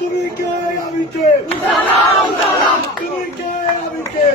তুমি কে আমি কে তুমি কে আমি কে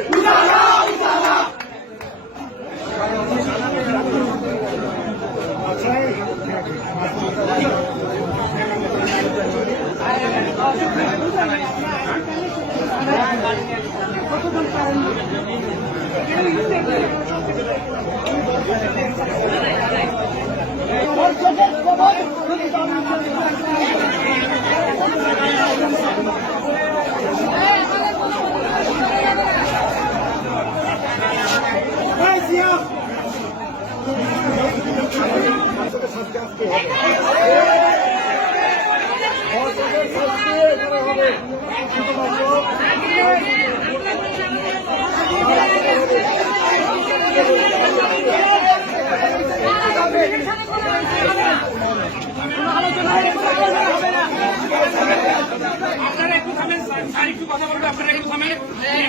আপনারা একটু থামেন, স্যার একটু কথা বলবে, আপনারা একটু থামেন,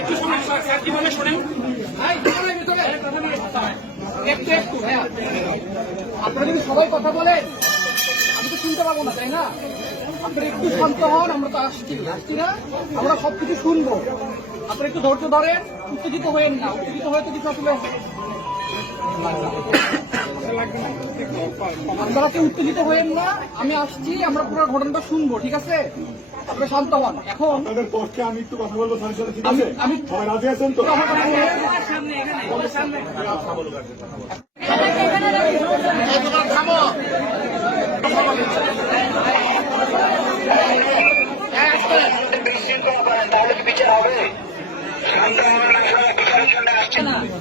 একটু সময় স্যার কি বলে শোনেন। একটু একটু হ্যাঁ, আপনারা যদি সবাই কথা বলেন আমি তো শুনতে পাবো না, তাই না? আপনারা একটু শান্ত হন, আমরা তো আসছি না, আমরা সবকিছু শুনবো। আপনারা একটু ধৈর্য ধরেন, উত্তেজিত হয়েন না, উত্তেজিত হয়ে তো কিছু আসলে আপনারা কেউ উত্তেজিত হয়েন না, আমি আসছি, আমরা পুরো ঘটনাটা শুনবো, ঠিক আছে? আপনারা শান্ত হন। এখন আপনাদের পক্ষে আমি একটু কথা বলবো স্যারের সাথে, ঠিক আছে? আমি সবাই রাজি আছেন তো?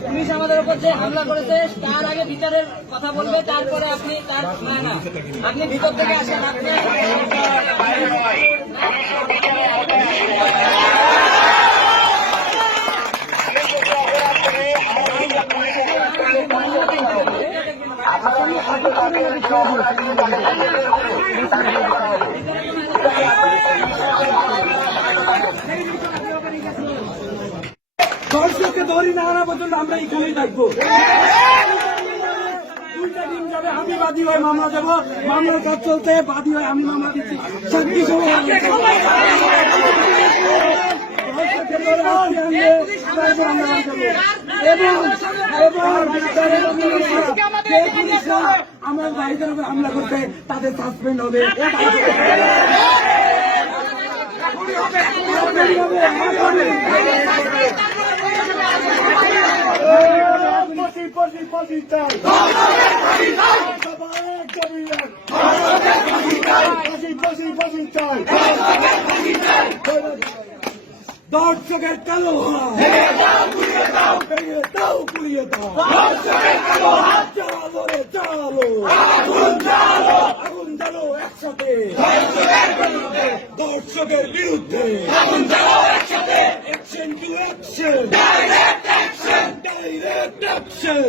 পুলিশ আমাদের উপর যে হামলা করেছে তার আগে বিচারের কথা বলবে, তারপরে আপনি তার না আপনি ভিতর থেকে আসেন, আপনি দর্শককে ধরি না আনা পর্যন্ত আমরা এখানেই থাকবো। দুইটা দিন যাবে, আমি বাদী হয়ে মামলা দেবো, মামলার কাজ চলতে বাদী হয়ে আমি মামলা দিচ্ছি। শান্তি সময় আমার ভাইদের উপর হামলা করতে তাদের সাসপেন্ড হবে। দর্শকের কালো পুড়িয়ে দাও, চলো রে চলো, আগুন জ্বালো একসাথে, দর্শকের বিরুদ্ধে action to action, direct action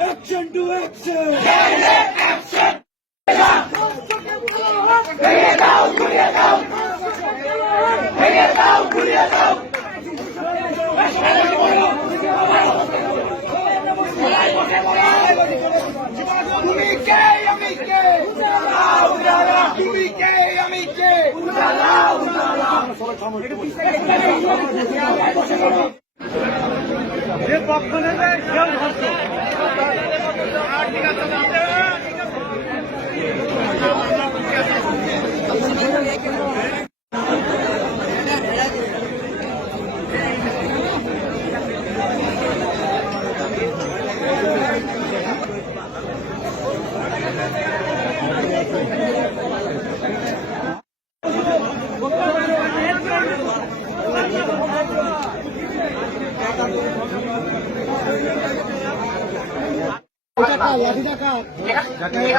action to action, direct action. ভেঙে দাও গুড়িয়ে দাও, ভেঙে দাও গুড়িয়ে দাও। তুমি কে আমি কে, তুমি কে আমি কে, যে পক্ষ নেবে কেউ ধরছ।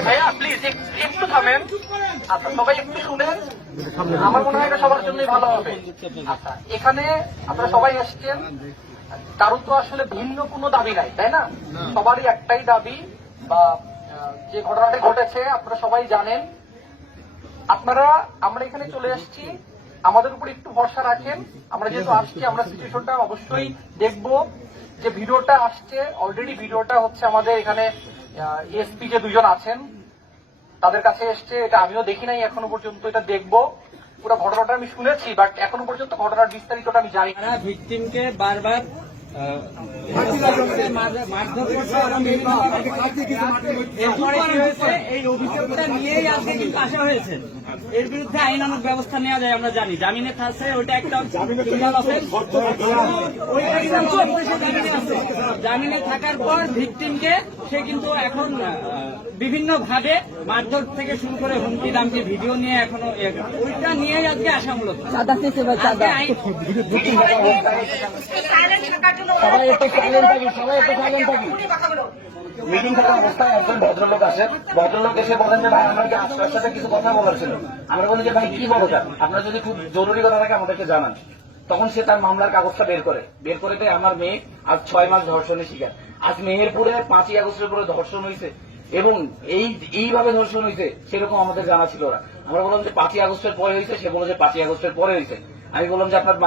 ভাইয়া প্লিজ একটু থামেন, আচ্ছা সবাই একটু শুনেন, আমার মনে হয় এটা সবার জন্যই ভালো হবে। আচ্ছা এখানে আপনারা সবাই এসছেন, কারণ তো আসলে ভিন্ন কোনো দাবি নাই, তাই না? সবারই একটাই দাবি বা যে ঘটনাটা ঘটেছে আপনারা সবাই জানেন। আমরা এখানে চলে আসছি, আমাদের উপর একটু ভরসা রাখেন। আমরা যেহেতু আসছি, আমরা সিচুয়েশনটা অবশ্যই দেখব। যে ভিডিওটা আসছে, অলরেডি ভিডিওটা হচ্ছে আমাদের এখানে এসপি যে দুজন আছেন তাদের কাছে এসছে। এটা আমিও দেখি নাই এখনো পর্যন্ত, এটা দেখবো। পুরো ঘটনাটা আমি শুনেছি, বাট এখনো পর্যন্ত ঘটনার বিস্তারিতটা আমি জানি না। ভিকটিমকে বারবার মারধর করছে এবং এরপরে কি হয়েছে, এই অভিযোগটা নিয়েই আজকে কিন্তু আসা হয়েছে। এর বিরুদ্ধে আইনানুগ ব্যবস্থা নেওয়া যায় আমরা জানি। জামিনে থাকছে, ওইটা একটা ক্রিমিনাল অফেন্স। ওইটা কিন্তু চলতেছে, জামিনে আছে। জামিনে থাকার পর ভিকটিমকে সে কিন্তু এখন বিভিন্ন ভাবে মারধর থেকে শুরু করে হুমকি দামকি ভিডিও নিয়ে এখনো ওইটা নিয়েই আজকে আসা মূলত। মিটিং থাকা অবস্থায় একজন ভদ্রলোক আসে, ভদ্রলোক এসে বলেন যে ভাই আমাকে আপনার সাথে কিছু কথা বলার ছিল। আমরা বলি যে ভাই কি বলো চান, আপনার যদি খুব জরুরি কথা থাকে আমাদেরকে জানান। তখন সে তার মামলার কাগজটা বের করে আমার মেয়ে আজ 6 মাস ধর্ষণের শিকার। আজ মেহেরপুরে 5ই আগস্টের পরে ধর্ষণ হয়েছে এবং এইভাবে ধর্ষণ হয়েছে সেরকম আমাদের জানা ছিল না। আমরা বললাম যে 5ই আগস্টের পরে হয়েছে, সে বলল যে 5ই আগস্টের পরে হয়েছে। আমি বললাম যে আপনার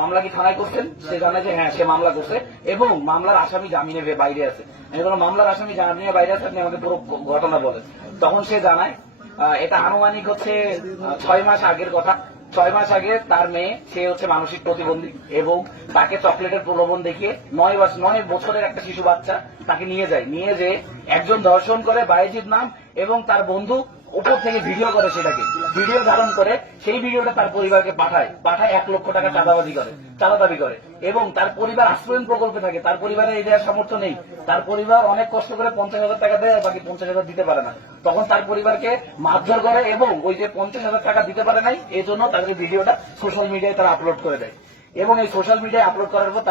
মামলা কি থানায় করছেন? সে জানায় যে হ্যাঁ সে মামলা করছে এবং মামলার আসামি জামিনে বাইরে আছে। আমি বললাম মামলার আসামি জামিনে বাইরে আছে, আপনি আমাকে পুরো ঘটনা বলেন। তখন সে জানায় এটা আনুমানিক হচ্ছে 6 মাস আগের কথা। 6 মাস আগে তার মেয়ে, সে হচ্ছে মানসিক প্রতিবন্ধী এবং তাকে চকলেটের প্রলোভন দেখিয়ে 9 বছরের একটা শিশু বাচ্চা তাকে নিয়ে যে একজন ধর্ষণ করে, বায়েজিদ নাম, এবং তার বন্ধু উপর থেকে ভিডিও করে, সেটাকে ভিডিও ধারণ করে সেই ভিডিওটা তার পরিবারকে পাঠায় 1 লক্ষ টাকা চাঁদা দাবি করে এবং তার পরিবার আশ্রয়ণ প্রকল্পে থাকে। তার পরিবারে এই দেওয়ার সামর্থ্য নেই। তার পরিবার অনেক কষ্ট করে 50,000 টাকা দেয়, বাকি 50,000 দিতে পারে না। তখন তার পরিবারকে মারধর করে এবং ওই যে 50,000 টাকা দিতে পারে নাই, এই জন্য তাদের ভিডিওটা সোশ্যাল মিডিয়ায় তারা আপলোড করে দেয় এবং এই সোশ্যাল মিডিয়ায় আপলোড করার পর